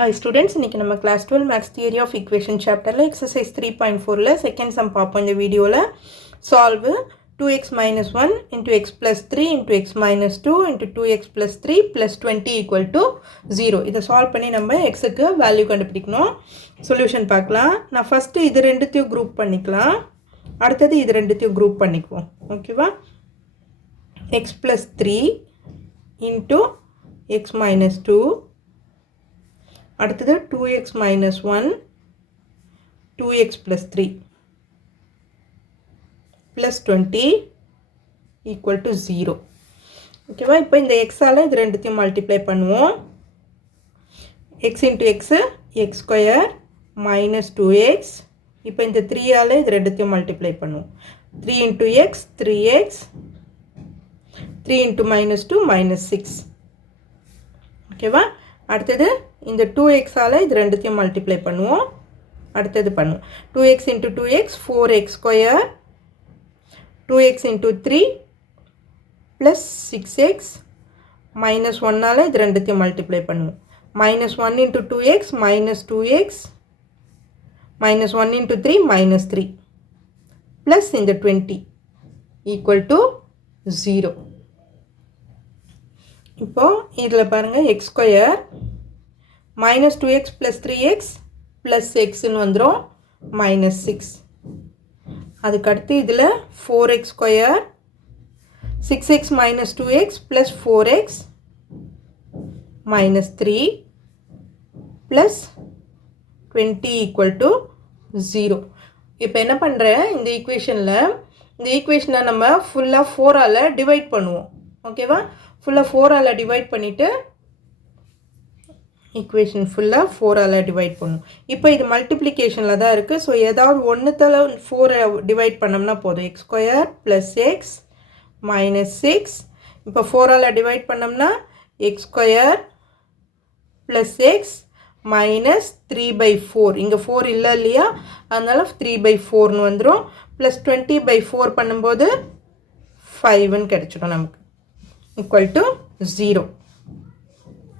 Hi students, இன்னைக்கு நம்ம class 12 Maths Theory of Equation chapterல exercise 3.4ல second sum பார்ப்போம் இந்த வீடியோல solve 2x minus 1 into x plus 3 into x minus 2 into 2x plus 3 plus 20 equal to 0 இதை solve பண்ணி நம்ம xக்கு value கண்டுபிடிக்கணும் solution பார்க்கலாம் நான் first இது ரெண்டுத்தையும் group பண்ணிக்கலாம் அடுத்தது இது ரெண்டுத்தையும் group பண்ணிக்குவோம் ஓகேவா x plus 3 into x minus 2 அடுத்தது 2x minus 1 2x plus 3 plus 20 equal to 0 ஓகேவா இப்போ இந்த x ஆல இது ரெண்டுத்தையும் மல்டிப்ளை பண்ணுவோம் x into x x square minus 2x இப்போ இந்த 3 ஆல இது ரெண்டுத்தையும் மல்டிப்ளை பண்ணுவோம் 3 into x 3x 3 into minus 2 minus 6 ஓகேவா அடுத்தது இந்த 2x ஆல இது ரெண்டுத்தையும் மல்டிப்ளை பண்ணுவோம் அடுத்தது பண்ணுவோம் 2x into 2x 4x square 2x into 3 plus 6x minus 1 ஆல இது ரெண்டுத்தையும் மல்டிப்ளை பண்ணுவோம் minus 1 into 2x minus 2x minus 1 into 3 minus 3 plus இந்த 20 equal to 0 இப்போ இதில் பாருங்க x square minus 2x plus 3x plus x ன்னு வந்துரும் minus 6 அதுக்கடுத்து இதில் 4x square 6x minus 2x plus 4x minus 3 plus 20 equal to 0 இப்போ என்ன பண்ணுறேன் இந்த ஈக்குவேஷனை நம்ம ஃபுல்லாக 4 ஆல் டிவைட் பண்ணுவோம் ஓகேவா ஃபுல்லாக 4 ஆல் டிவைட் பண்ணிவிட்டு ஈக்குவேஷன் ஃபுல்லாக 4 ஆல் டிவைட் பண்ணும் இப்போ இது மல்டிப்ளிகேஷனில் தான் இருக்குது ஸோ ஏதாவது ஒன்றுத்தில் 4 டிவைட் பண்ணோம்னா போதும் X square plus X minus 6 இப்போ 4 ஆல் டிவைட் பண்ணோம்னா X square plus X minus 3/4 இங்கே 4 இல்லை இல்லையா அதனால் 3/4ன்னு வந்துடும் ப்ளஸ் 20/4 பண்ணும்போது 5ன்னு கிடச்சிடும் நமக்கு equal to 0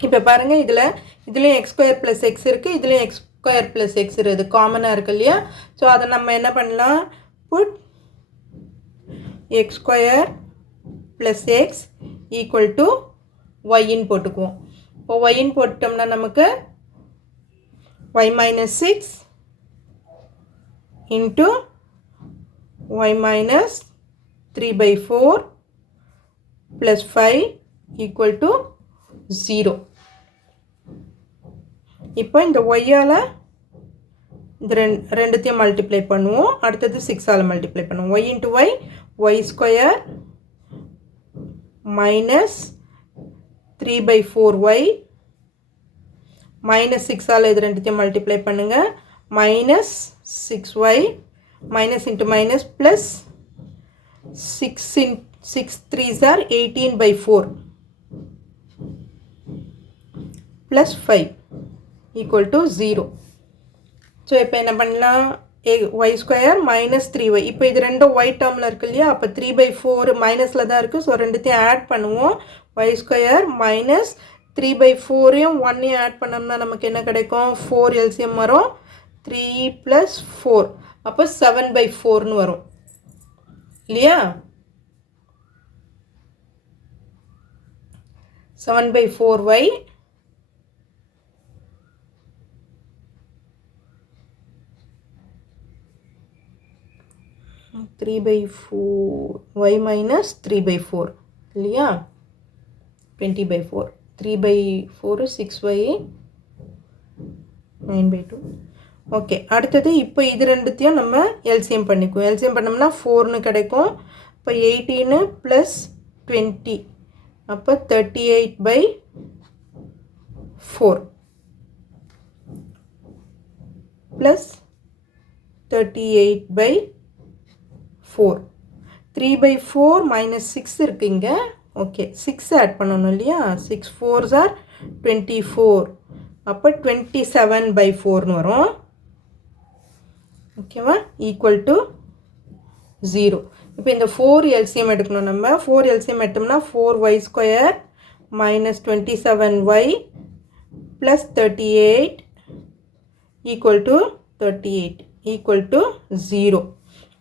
இப்போ பாருங்கள் இதுலேயும் x square plus x இருக்குது இதுலேயும் x square plus x இருக்குது காமனாக இருக்குது இல்லையா ஸோ அதை நம்ம என்ன பண்ணலாம் put x square plus x equal to y-ன்னு போட்டுக்குவோம் இப்போ y-ன்னு போட்டோம்னா நமக்கு y minus 6 into y minus 3/4 plus 5 equal to 0 இப்போ இந்த y ஆல இந்த ரெண்டுத்தையும் மல்டிப்ளை பண்ணுவோம் அடுத்தது 6 ஆல மல்டிப்ளை பண்ணுவோம் y into y square minus 3/4y minus 6 ஆல இது ரெண்டுத்தையும் மல்டிப்ளை பண்ணுங்க minus 6y minus into minus plus 6 3s are 18/4 plus 5 equal to 0 so இப்போ என்ன பண்ணலாம் y square minus 3y இப்போ இது ரெண்டும் y டேர்மில் இருக்கு இல்லையா அப்போ 3/4 மைனஸில் தான் இருக்குது ஸோ ரெண்டுத்தையும் ஆட் பண்ணுவோம் y square minus 3/4யும் 1யும் ஆட் பண்ணோம்னா நமக்கு என்ன கிடைக்கும் 4 LCM வரும் 3 plus 4 அப்போ 7/4ன்னு வரும் இல்லையா 7/4y 3/4 y minus 3/4 இல்லையா 20/4 3/4 6y 9/2 ஓகே அடுத்தது இப்போ இது ரெண்டுத்தையும் நம்ம எல்சிஎம் பண்ணிக்குவோம் எல்சிஎம் பண்ணோம்னா 4ன்னு கிடைக்கும் இப்போ 18 ப்ளஸ் 20 அப்போ 38/4 ப்ளஸ் 38/4 3/4 மைனஸ் 6 இருக்குங்க ஓகே 6 ஆட் பண்ணணும் இல்லையா 6 4s are 24 அப்போ 27/4ன்னு வரும் ஓகேவா ஈக்குவல் டு 0 இப்போ இந்த 4 எல்சிஎம் எடுக்கணும் நம்ம 4 எல்சிஎம் எடுத்தோம்னா 4y square minus 27y plus 38 equal to 38 equal to 0.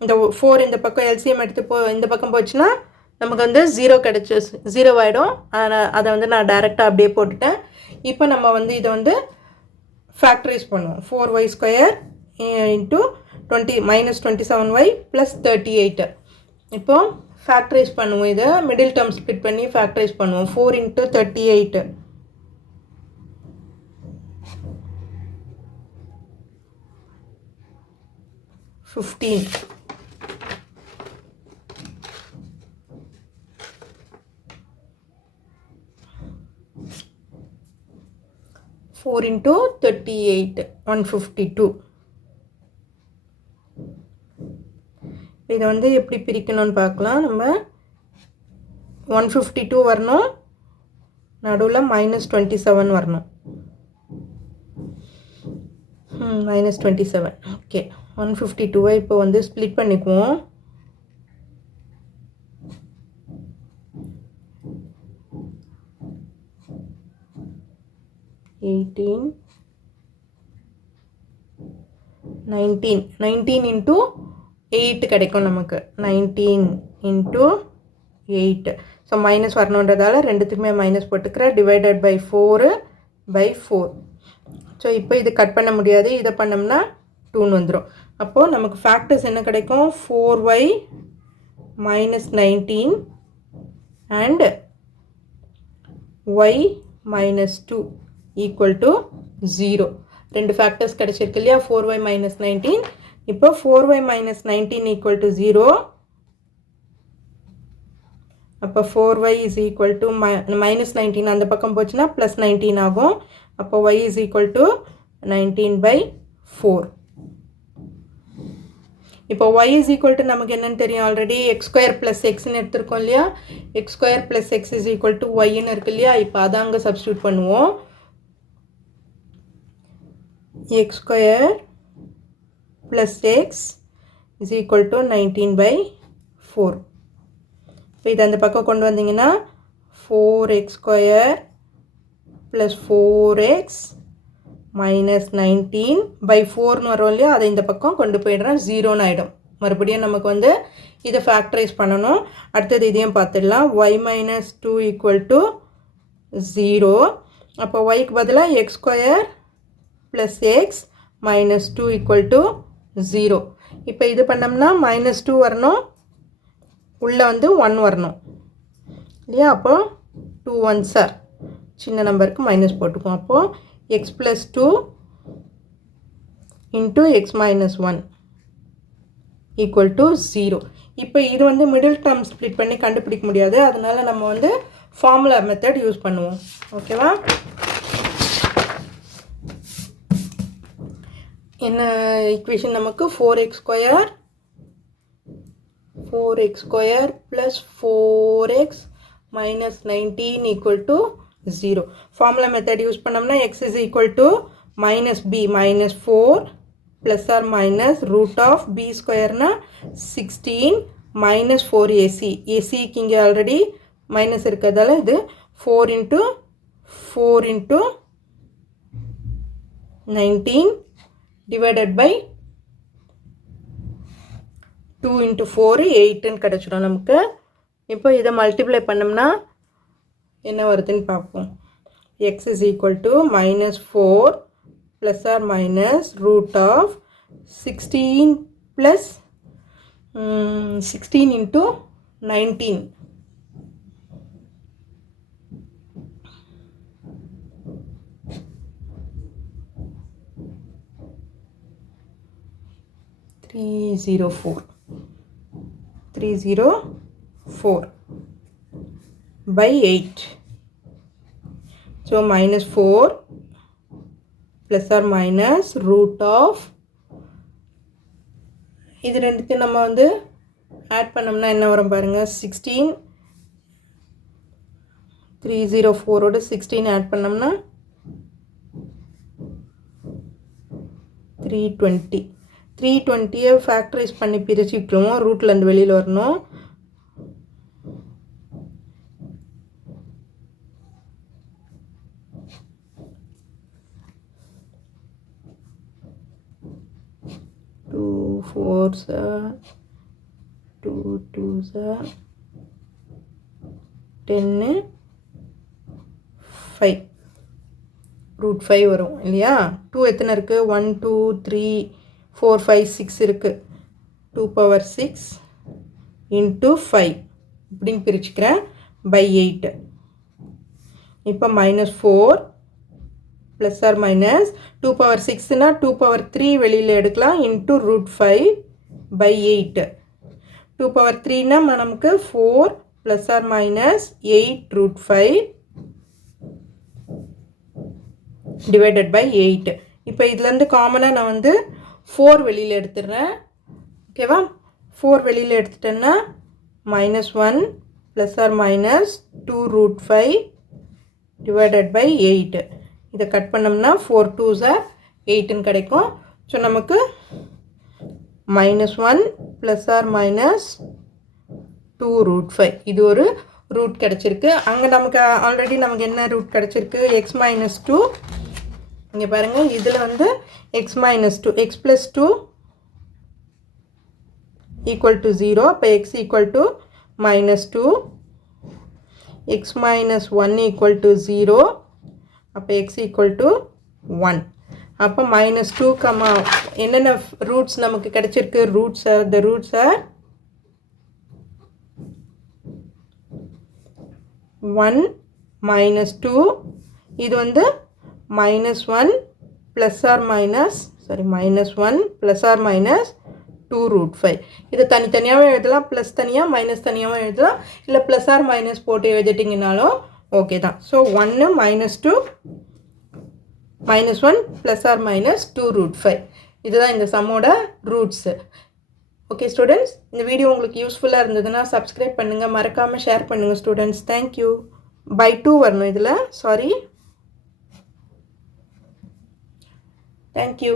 இந்த 4 இந்த பக்கம் LCM எடுத்து இந்த பக்கம் போச்சுன்னா நமக்கு வந்து 0 கிடைச்சு 0 ஆகிடும். அதை வந்து நான் டைரெக்டாக அப்படியே போட்டுட்டேன். இப்போ நம்ம வந்து இதை வந்து ஃபேக்டரைஸ் பண்ணுவோம். 4y square into 27y plus 38. இப்போ ஃபேக்டரைஸ் பண்ணுவோம். இதை மிடில் டேர்ம் ஸ்ப்ளிட் பண்ணி ஃபேக்டரைஸ் பண்ணுவோம். 4 இன்ட்டு 38 15. 4 into 38 152. இதை வந்து எப்படி பிரிக்கணும்னு பார்க்கலாம். நம்ம 152 வரணும், நடுவில் -27 வரணும். -27. ஓகே, 152 இப்போ வந்து ஸ்ப்ளிட் பண்ணிக்குவோம். 18 19 into 8 கிடைக்கும் நமக்கு. 19 into 8. ஸோ மைனஸ் வரணுன்றதால ரெண்டுத்துக்குமே மைனஸ் போட்டுக்கிறேன். Divided by 4/4. ஸோ இப்போ இது கட் பண்ண முடியாது, இதை பண்ணோம்னா 2ன்னு வந்துடும். அப்போது நமக்கு ஃபேக்டர்ஸ் என்ன கிடைக்கும்? 4y - 19 and y - 2 equal to 0. ரெண்டு ஃபேக்டர்ஸ் கிடைச்சிருக்கு இல்லையா? 4y - 19. இப்போ 4y - 19 equal to 0. அப்போ 4y is equal to -19 அந்த பக்கம் போச்சுன்னா +19 ஆகும். அப்போ y is equal to 19/4. இப்போ y is equal to நமக்கு என்னன்னு தெரியும் ஆல்ரெடி. x² + xன்னு எடுத்துருக்கோம் இல்லையா? x² + x is equal to yன்னு இருக்கு இல்லையா? இப்போ அதை அங்கே சப்ஸ்டியூட் பண்ணுவோம். x² + x is equal to 19/4. இப்போ இது அந்த பக்கம் கொண்டு வந்தீங்கன்னா 4x² + 4x - 19/4ன்னு வரும் இல்லையா? அதை இந்த பக்கம் கொண்டு போயிடுறேன், 0ன்னு ஆகிடும். மறுபடியும் நமக்கு வந்து இதை ஃபேக்டரைஸ் பண்ணணும். அடுத்தது இதையும் பார்த்துடலாம். y - 2 equal to 0. அப்போ yக்கு பதிலாக x² + x - 2 equal to 0. இப்போ இது பண்ணோம்னா -2 வரணும், உள்ளே வந்து 1 வரணும் இல்லையா? அப்போ 2 1s are சின்ன நம்பருக்கு மைனஸ் போட்டுக்குவோம். அப்போது x + 2 into x - 1 equal to 0. இப்போ இது வந்து மிடில் டேர்ம் ஸ்ப்ளிட் பண்ணி கண்டுபிடிக்க முடியாது, அதனால நம்ம வந்து ஃபார்முலா மெத்தட் யூஸ் பண்ணுவோம். ஓகேவா? என்ன ஈக்குவேஷன் நமக்கு? 4x² + 4x - 19 equal to 0. Formula method use பண்ணோம்னா x is equal to -b -4 plus or minus √b²னா 16 -4ac. ஏசிக்கு இங்கே ஆல்ரெடி மைனஸ் இருக்கிறதால இது 4 into 19 divided by 2 into 4 8ன்னு கிடச்சிடும் நமக்கு. இப்போ இதை மல்டிப்ளை பண்ணோம்னா என்ன வருதுன்னு பார்ப்போம். x is equal to -4 plus or minus √16 plus 16 into 19. $304 by 8. So -4 plus or minus root of இது ரெண்டுத்தையும் நம்ம வந்து ஆட் பண்ணோம்னா என்ன வரும் பாருங்க. 16 304ஓட 16 ஆட் பண்ணோம்னா 320. 320 ஃபேக்டரைஸ் பண்ணி பிரிச்சுக்கிடுவோம், ரூட்லேருந்து வெளியில் வரணும். 4s 2 2s 10 5 ரூட் 5 வரும் இல்லையா. 2 எத்தனை இருக்குது? 1 2 3 4 5 6 இருக்குது. 2 power 6 into 5 இப்படின்னு பிரிச்சுக்கிறேன் by 8. இப்போ -4 ப்ளஸ் ஆர் மைனஸ் 2 power 6னா 2 power 3 வெளியில் எடுக்கலாம் into root 5 by 8. 2 power 3னா நமக்கு 4 plus or minus 8 root 5 divided by 8. இப்போ இதுலேருந்து காமனாக நான் வந்து 4 வெளியில் எடுத்துடுறேன். ஓகேவா? 4 வெளியில் எடுத்துட்டேன்னா -1 plus or minus 2 root 5 divided by 8. இதை கட் பண்ணோம்னா 4 2s 8ன்னு கிடைக்கும். ஸோ நமக்கு -1 ப்ளஸ் ஆர் மைனஸ் 2 root 5 இது ஒரு ரூட் கிடச்சிருக்கு. அங்கே நமக்கு ஆல்ரெடி நமக்கு என்ன ரூட் கிடச்சிருக்கு? x - 2. இங்கே பாருங்கள், இதில் வந்து x - 2 x + 2 = 0. அப்போ x = -2, x - 1 = 0. அப்போ x = 1. அப்போ -2, என்னென்ன ரூட்ஸ் நமக்கு கிடைச்சிருக்கு? the roots are 1 -2. இது வந்து -1 plus or minus -1 plus or minus 2 root 5. இதை தனித்தனியாகவும் எழுதலாம், ப்ளஸ் தனியாக மைனஸ் தனியாகவும் எழுதலாம், இல்லை ப்ளஸ் ஆர் மைனஸ் போட்டு எழுதிட்டிங்கனாலும் ஓகே தான். So 1 -2 -1 plus or minus 2 root 5. இதுதான் இந்த சம்மோட ரூட்ஸு. ஓகே ஸ்டூடெண்ட்ஸ், இந்த வீடியோ உங்களுக்கு யூஸ்ஃபுல்லாக இருந்ததுன்னா சப்ஸ்கிரைப் பண்ணுங்கள், மறக்காமல் ஷேர் பண்ணுங்கள் ஸ்டூடெண்ட்ஸ். தேங்க்யூ. by 2 வரணும் இதில், சாரி. தேங்க்யூ.